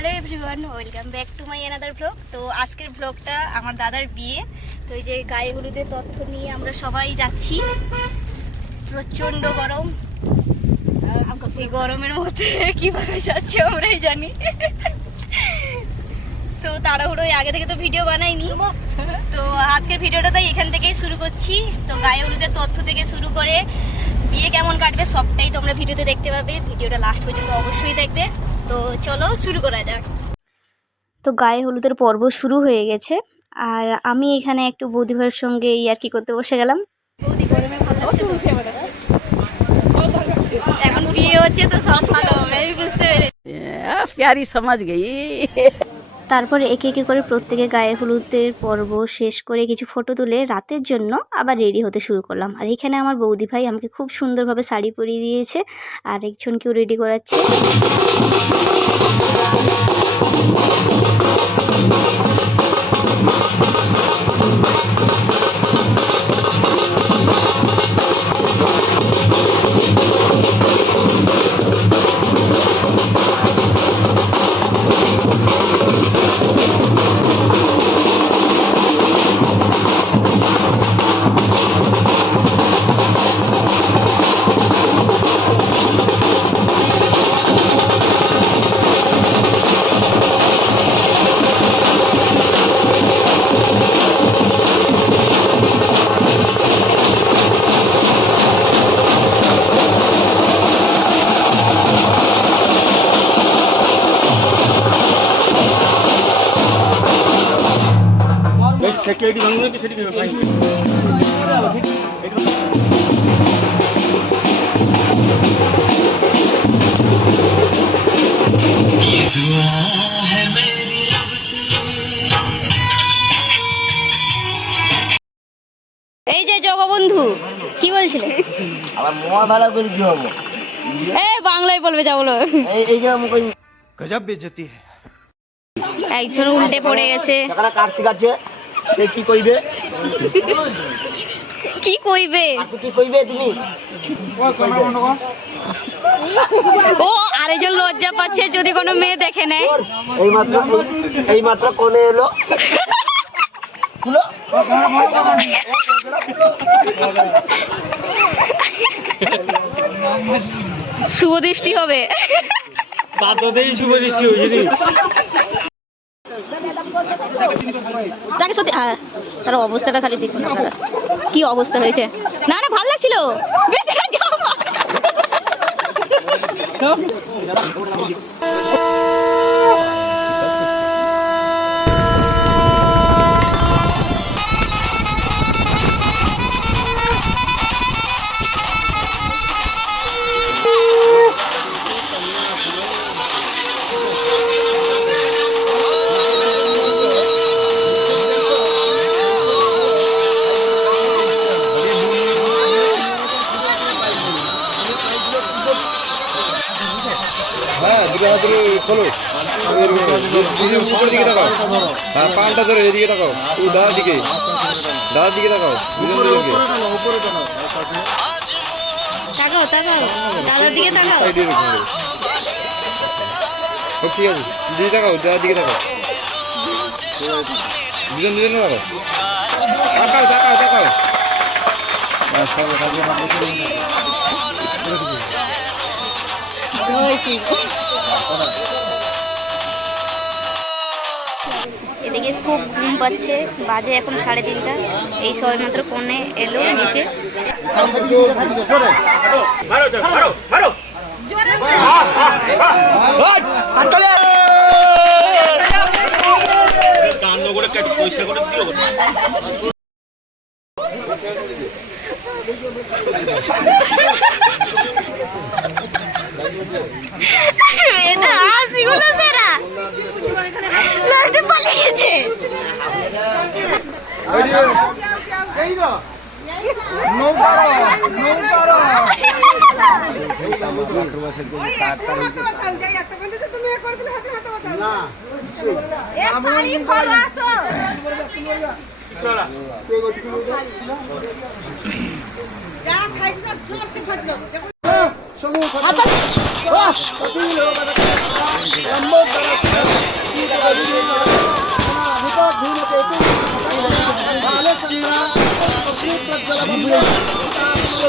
Hello everyone, welcome back to my another blog. তো আজকের ব্লগটা আমার দাদার বিয়ে। তো এই যে গায়ে হলুদের তথ্য নিয়ে আমরা সবাই যাচ্ছি। প্রচণ্ড গরম, এই গরমের মধ্যে কীভাবে যাচ্ছি আমরাই জানি। তো তাড়াহুড়োই আগে থেকে তো ভিডিও বানাইনি, তো আজকের ভিডিওটা তাই এখান থেকেই শুরু করছি। তো গায়ে হলুদের তথ্য থেকে শুরু করে বিয়ে কেমন কাটবে সবটাই তোমরা ভিডিওতে দেখতে পাবে। ভিডিওটা লাস্ট পর্যন্ত অবশ্যই দেখবে। তো চলো শুরু করা যাক। তো গায়ে হলুদের পর্ব শুরু হয়ে গেছে, আর আমি এখানে একটু বৌদি ভাইয়ের সঙ্গে ইয়ার্কি করতে বসে গেলাম। বৌদি গরমে ভালো লাগছে, এখন বিয়ে হচ্ছে তো সব ভালো হবে, আমি বুঝতে পেরেছি। প্যারি সমাজ গেই। তারপর একে একে করে প্রত্যেকে গায়ে হলুদের পর্ব শেষ করে কিছু ফটো তুলে রাতের জন্য আবার রেডি হতে শুরু করলাম। আর এখানে আমার বৌদি ভাই আমাকে খুব সুন্দরভাবে শাড়ি পরিয়ে দিয়েছে, আর একজনকেও রেডি করাচ্ছে। সেক্রেটারি ভাঙবে কি সেটি ভাই এই যে জগবন্ধু কি বলছিলে? আবার মোয়া ভালো করে কি হবে? বাংলায় বলবে, যা বলো। এই যে মুকই গজব বেইজ্জতি है। একজন উল্টে পড়ে গেছে। টাকাটা কাটতে কাটছে তে কি কইবে? কি কইবে? কি কইবে তুমি? ও আরেকজন লজ্জা পাচ্ছে যদি কোনো মেয়ে দেখে নেয়। এই মাত্র কোনে এলো শুভ দৃষ্টি হবে। বাদতেই শুভ দৃষ্টি হইছে। তাকে সত্যি তার অবস্থাটা খালি দেখুন আপনারা, কি অবস্থা হয়েছে। না না ভালো লাগছিল, বেশ যাও। হ্যাঁ দুটো হাত ধরে খোলো, উপরের দিকে তাকাও। হ্যাঁ পানটা ধরে এদিকে তাকাও, তুই দাদার দিকে তাকাও, দুজনকে তাকাও তাকাও, দাদার দিকে তাকাও। সাইডে রেখে সব ঠিক আছে, দিকে তাকাও, দাদার দিকে তাকাও, দুজনে তাকাও, তাকাও। এদিকে খুব ঘুম পাচ্ছে, বাজে এখন 3:30। এই সবেমাত্র কনে এলো নিচে। এটা হাসিগুলো সেরা লাস্টে পালিয়ে গেছে। সমুখ আজ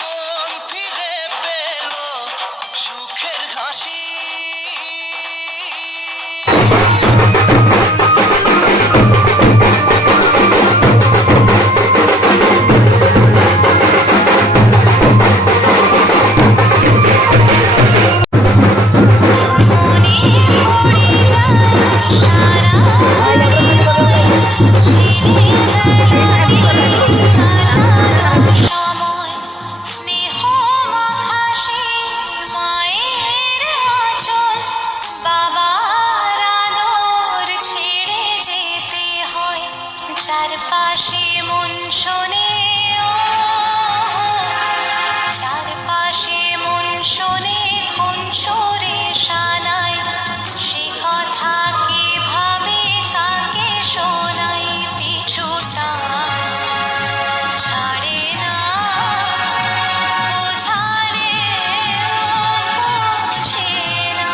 মন ফিরে পেল সুখের হাসি। সময় স্নেহ মাখাসি মায়ের আঁচল, বাবার আদর ছেড়ে যেতে হয় চারপাশে মন শোনে, চারপাশে মন শোনে কোন সুরে শানাই, সে কথা কিভাবে কাকে শোনাই, পিছুটা ছাড়ে না বোঝারে বোঝে না।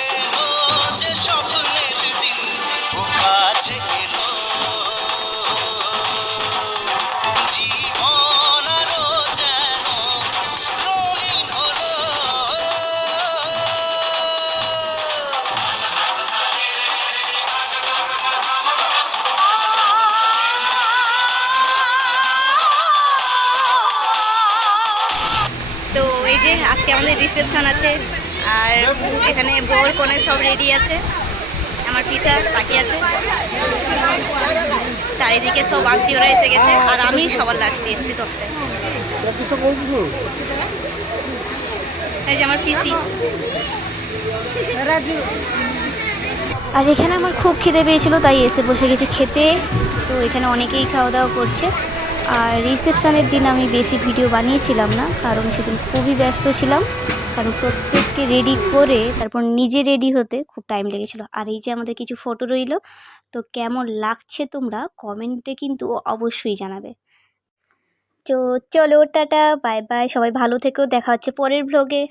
এলো যে স্বপ্নের দিন ও কাছে এলো, জীবন আরো যেন রঙিন হলো। তো এই যে আজকে আমাদের রিসেপশন আছে, আর এখানে বর কনে সব রেডি আছে, আমার পিছা তাকিয়ে আছে, চারিদিকে সব আত্মীয়রা এসে গেছে, আর আমি সবার লাস্টে এসেছি ধরতে। এই যে আমার পিসি। আর এখানে আমার খুব খিদে পেয়েছিল, তাই এসে বসে গেছি খেতে। তো এখানে অনেকেই খাওয়া দাওয়া করছে। আর রিসেপশানের দিন আমি বেশি ভিডিও বানিয়েছিলাম না, কারণ সেদিন খুবই ব্যস্ত ছিলাম, কারণ প্রত্যেককে রেডি করে তারপর নিজে রেডি হতে খুব টাইম লেগেছিলো। আর এই যে আমাদের কিছু ফটো রইলো, তো কেমন লাগছে তোমরা কমেন্টে কিন্তু অবশ্যই জানাবে। তো চলো টাটা, বাই বাই, সবাই ভালো থেকো, দেখা হচ্ছে পরের ব্লগে।